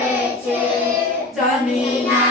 પડે છે જમીના